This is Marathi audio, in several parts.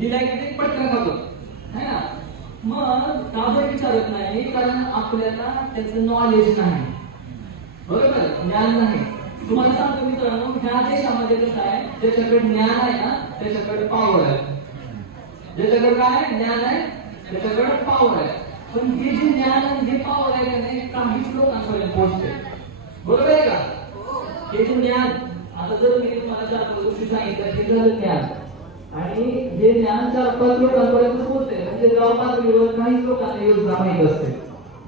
दिला की पटकन खातो है ना. मग का बरं विचारत नाही, कारण आपल्याला त्याचं नॉलेज नाही, बरोबर, ज्ञान नाही. तुम्हाला सांगतो मित्रांनो, ह्या देशामध्ये कसं आहे, ज्याच्याकडे ज्ञान आहे ना त्याच्याकडे पॉवर आहे. ज्याच्याकडे काय ज्ञान आहे त्याच्याकडे पॉवर आहे. पण हे जे ज्ञान आणि जे पॉवर आहे ना काहीच लोकांपर्यंत पोहोचते, बरोबर आहे का. हे जे ज्ञान, आता जर मी तुम्हाला 4 गोष्टी सांगितल्या हे झालं ज्ञान, आणि हे ज्ञान 4-5 लोकांपर्यंत पोहोचते. म्हणजे गाव पातळीवर काही लोकांना योजना माहित असते,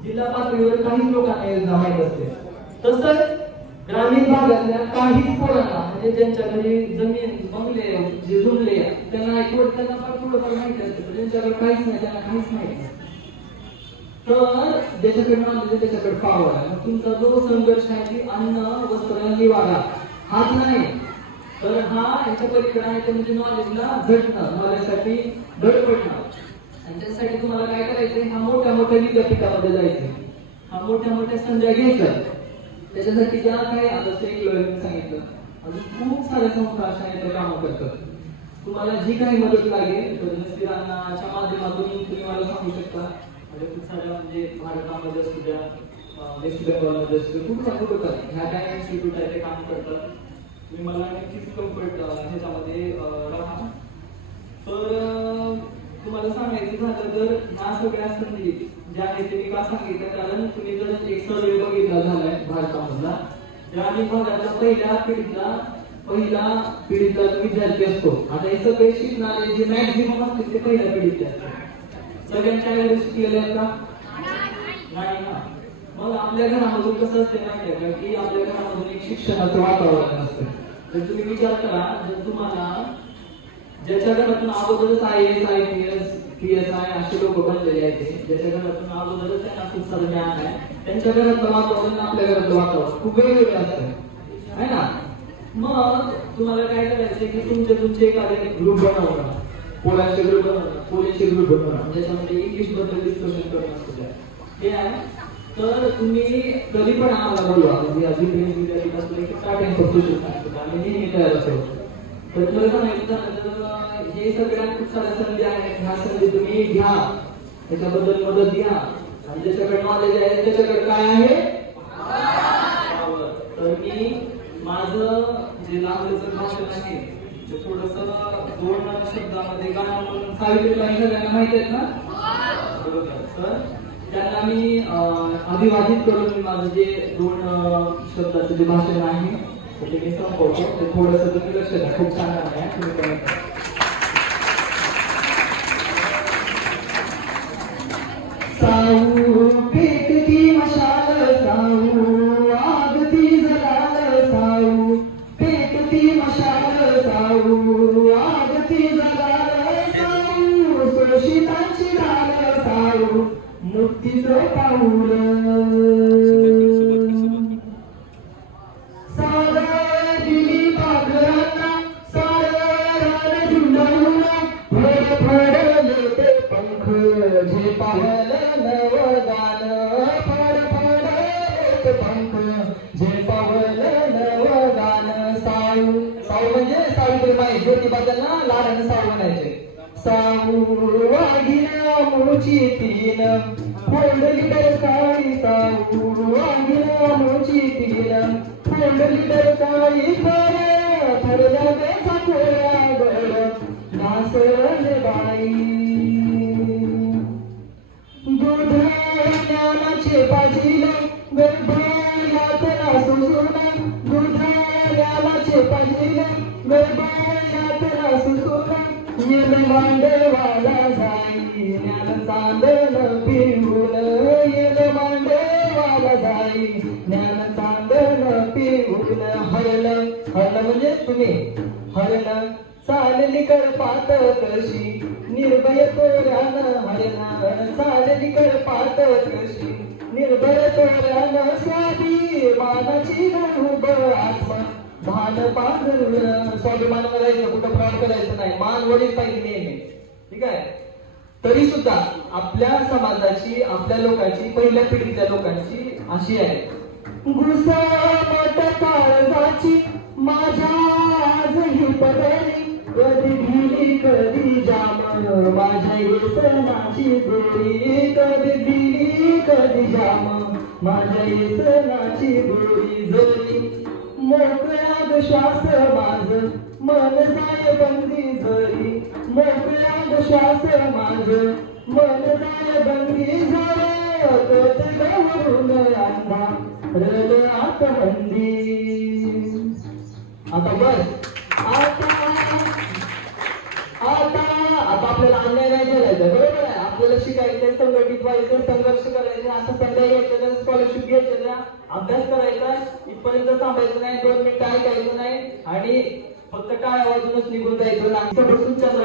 जिल्हा पातळीवर काही लोकांना योजना माहित असते. तसंच ग्रामीण भागातल्या काही पोरांना, म्हणजे ज्यांच्या घरी जमीन बंगले जे जुळले त्यांना त्यांना फार थोडंफार माहिती असते, ज्यांच्याकडे काहीच नाही त्यांना काहीच माहिती. तर ज्याच्याकडे नॉलेज त्याच्याकडे पॉवर आहे. मग तुमचा जो संघर्ष आहे की अन्न वस्त्र निवारा हाच नाही, तर हा याच्या पलीकडे आहे ते म्हणजे नॉलेजला झटणं, नॉलेजसाठी धडपडणं. आणि त्यासाठी तुम्हाला काय करायचंय, हा मोठ्या मोठ्या विद्यापीठामध्ये जायचंय, हा मोठ्या मोठ्या संध्या घ्यायचा. त्याच्यासाठी ज्या काही आता स्टेक लर्निंग सांगितलं, अजून खूप साऱ्या संस्था अशा आहेत काम करतात. तुम्हाला जी काही मदत लागेल तर नसतीरांनाच्या माध्यमातून तुम्ही मला सांगू शकता. म्हणजे खूप साऱ्या म्हणजे भारतामध्ये असू द्या, वेस्ट बेंगॉलमध्ये असू द्या, खूप चांगलं होतात. ह्या काही इन्स्टिट्यूट आहे ते काम करतात. तुम्ही मला नक्कीच कम्फर्ट ह्याच्यामध्ये राहा. तर तुम्हाला सांगायचं झालं तर ह्या सगळ्या संधी ज्या आहेत ते मी का सांगितलं, कारण तुम्ही जर एक सर्वे बघितला झालाय भारतामधला, ग्रामीण भागातला पहिला पिढीतला विद्यार्थी असतो. आता हे सगळे शिकणारे जे मॅक्झिमम असतील ते पहिल्या पिढीतले असतात. सगळ्यांच्या आईवडील शिकलेले आहेत का? नाही ना. मग आपल्या घरामधून कसं असते माहिती आहे का, की आपल्या घरामधून एक शिक्षणाचं वातावरण असतं. तर तुम्ही विचार करा, जर तुम्हाला ज्याच्या घरातून अगोदरच IAS, IPS, PSI असे लोक बनलेले आहेत, ज्याच्या घरातून अगोदरच त्यांना खूप सारं ज्ञान आहे, त्यांच्या घरातलं वातावरण आपल्या घरातलं वातावरण खूप वेगवेगळं असतं है ना. मग तुम्हाला काय करायचं की तुमचे एखादे ग्रुप बनवणं, पोरांचे ग्रुप बनवणं, पोलीसचे ग्रुप बनवणं, ज्याच्यामध्ये इंग्लिश बद्दल डिस्कशन करणं असतं ते आहे. तर तुम्ही कधी पण आम्हाला बोलवा, म्हणजे अजून विद्यार्थी असले की स्टार्टिंग पासून सांगतो आम्ही नेहमी तयार असतो. तर तुला सांगायचं झालं हे सगळ्यात खूप साऱ्या संधी आहेत. ह्या संधी तुम्ही घ्या, त्याच्याबद्दल मदत घ्या, आणि ज्याच्याकडे नॉलेज आहे त्याच्याकडे काय आहे. तर मी माझं जे लांबचं भाषण आहे ते थोडस 2 शब्दामध्ये गाणं म्हणून सावित्रीबाई सगळ्यांना माहिती आहेत ना, बरोबर. तर त्यांना मी अभिवादित करून माझं जे 2 शब्दाचं जे भाषण आहे ते मी संपवतो. ते थोडंसं तुम्ही लक्ष द्या, खूप छान आहे तुम्ही. साऊ पेटती मशाल, साऊ आगती जलाल, साऊ पेटती मशाल, साऊ आगती जलाल, साऊ शोषितांची डाल, साऊ मुक्तीचं पाऊल. जे पावलं नवगान, साऊ म्हणजे सावित्रीबाई ज्योतिबांना लाडाने साऊ म्हणायचे. साऊ वाघिना मुळची तीन, फोडली तर काळी, साऊ वाघिना मुळची तीन, फोडली तर काळी, ठरल्या त्याचा कोऱ्या गड नासले बाई. दूध ज्ञानाचे पाजील गर्भायात सुसून, दूध ज्ञानाचे पाजील गर्भायात सुसून, येल मांडवाला जाई ज्ञान चांदण पिऊन, येल मांडवाला जाई ज्ञान चांदण पिऊन. हरण हरण म्हणजे तुम्ही, हरण चालली कळपात कशी, निर्भय तोऱ्यानं हरण चालली कळपात कशी, निर्भय तोऱ्यानं स्वाभिमानाची उभ आत्मा भान पांघरून. स्वाभिमान करायचं, कुठं फ्रॉड करायचं नाही, मान वडील पाहिजे नेहमी, ठीक आहे. तरी सुद्धा आपल्या समाजाची, आपल्या लोकांची, पहिल्या पिढीच्या लोकांची अशी आहे, घुसमट काळजाची माझ्या आजही पदरी, कधी भिली कधी जाम माझ्या येसनाची गोळी, कधी भिली कधी जाम माझ्या येसनाची गोळी. जरी मोकळ्यात श्वास माझ मन जाय बंदी, जरी मोकळ्यात श्वास माझ मन जाय बंदी. झळकत गवरून अंधा रल आत बंदी. आता बस, आता आपल्याला अन्याय नाही करायचा, बरोबर आहे. आपल्याला शिकायचंय, संघटित व्हायचं, संघर्ष करायचे, असं संध्या घ्यायचं, स्कॉलरशिप घ्यायचं, अभ्यास करायचा, इथपर्यंत थांबायचं नाही, 2 मिनिटं ऐकायचं नाही आणि फक्त टाळ्या वाजूनच निघून जायचं. बसून चंद्र